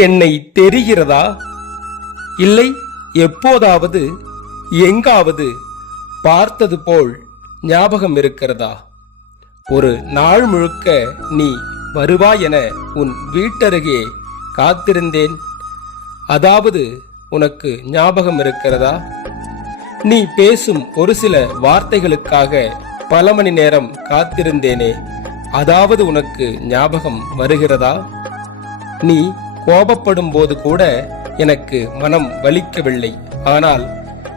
என்னை தெரிகிறதா? இல்லை எப்போதாவது எங்காவது பார்த்தது போல் ஞாபகம் இருக்கிறதா? ஒரு நாள் முழுக்க நீ வருவாய் என உன் வீட்டருகே காத்திருந்தேன். அதாவது உனக்கு ஞாபகம் இருக்கிறதா? நீ பேசும் ஒரு சில வார்த்தைகளுக்காக பல மணி நேரம் காத்திருந்தேனே. அதாவது உனக்கு ஞாபகம் வருகிறதா? நீ கோபப்படும் போது கூட எனக்கு மனம் வலிக்கவில்லை. ஆனால்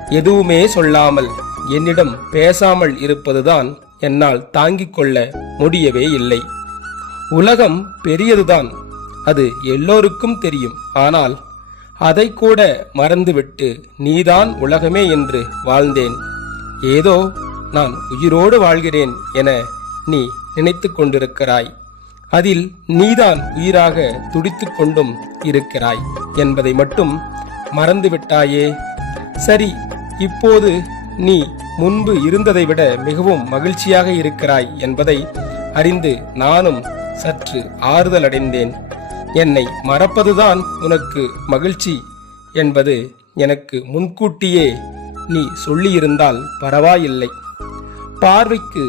எதுவுமே சொல்லாமல் என்னிடம் பேசாமல் இருப்பதுதான் என்னால் தாங்கிக் கொள்ள முடியவே இல்லை. உலகம் பெரியதுதான் அது எல்லோருக்கும் தெரியும். ஆனால் அதை கூட மறந்துவிட்டு நீதான் உலகமே என்று வாழ்ந்தேன். ஏதோ நான் உயிரோடு வாழ்கிறேன் என நீ நினைத்து கொண்டிருக்கிறாய். அதில் நீதான் உயிராக துடித்து கொண்டும் இருக்கிறாய் என்பதை மட்டும் மறந்துவிட்டாயே. சரி இப்போது நீ முன்பு இருந்ததை விட மிகவும் மகிழ்ச்சியாக இருக்கிறாய் என்பதை அறிந்து நானும் சற்று ஆறுதல் அடைந்தேன் என்னை மறப்பதுதான் உனக்கு மகிழ்ச்சி என்பது எனக்கு முன்கூட்டியே நீ சொல்லியிருந்தால் பரவாயில்லை. பார்வைக்கு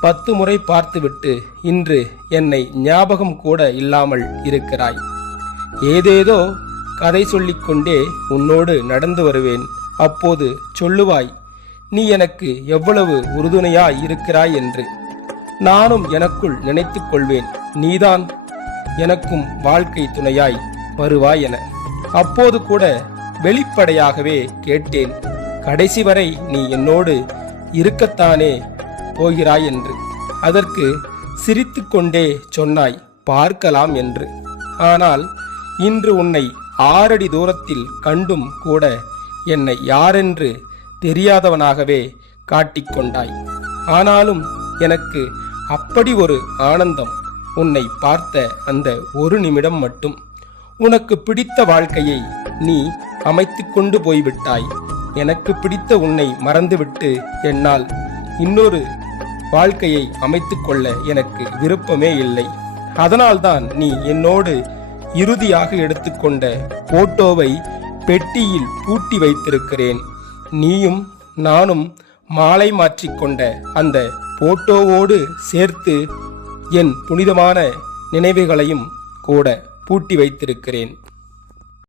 பத்து முறை பார்த்துவிட்டு இன்று என்னை ஞாபகம் கூட இல்லாமல் இருக்கிறாய். ஏதேதோ கதை சொல்லிக்கொண்டே உன்னோடு நடந்து வருவேன். அப்போது சொல்லுவாய் நீ எனக்கு எவ்வளவு உறுதுணையாய் இருக்கிறாய் என்று. நானும் எனக்குள் நினைத்து கொள்வேன் நீதான் எனக்கும் வாழ்க்கை துணையாய் வருவாய் என. அப்போது கூட வெளிப்படையாகவே கேட்டேன் கடைசி வரை நீ என்னோடு இருக்கத்தானே போகிறாய் என்று. அதற்கு சிரித்துக்கொண்டே சொன்னாய் பார்க்கலாம் என்று. ஆனால் இன்று உன்னை ஆறடி தூரத்தில் கண்டும் கூட என்னை யாரென்று தெரியாதவனாகவே காட்டிக்கொண்டாய் ஆனாலும் எனக்கு அப்படி ஒரு ஆனந்தம் உன்னை பார்த்த அந்த ஒரு நிமிடம் மட்டும். உனக்கு பிடித்த வாழ்க்கையை நீ அமைத்து கொண்டு போய்விட்டாய். எனக்கு பிடித்த உன்னை மறந்துவிட்டு என்னால் இன்னொரு வாழ்க்கையை அமைத்துக் கொள்ள எனக்கு விருப்பமே இல்லை. அதனால்தான் நீ என்னோடு இறுதியாக எடுத்துக்கொண்ட போட்டோவை பெட்டியில் பூட்டி வைத்திருக்கிறேன். நீயும் நானும் மாலை மாற்றிக்கொண்ட அந்த போட்டோவோடு சேர்த்து என் புனிதமான நினைவுகளையும் கூட பூட்டி வைத்திருக்கிறேன்.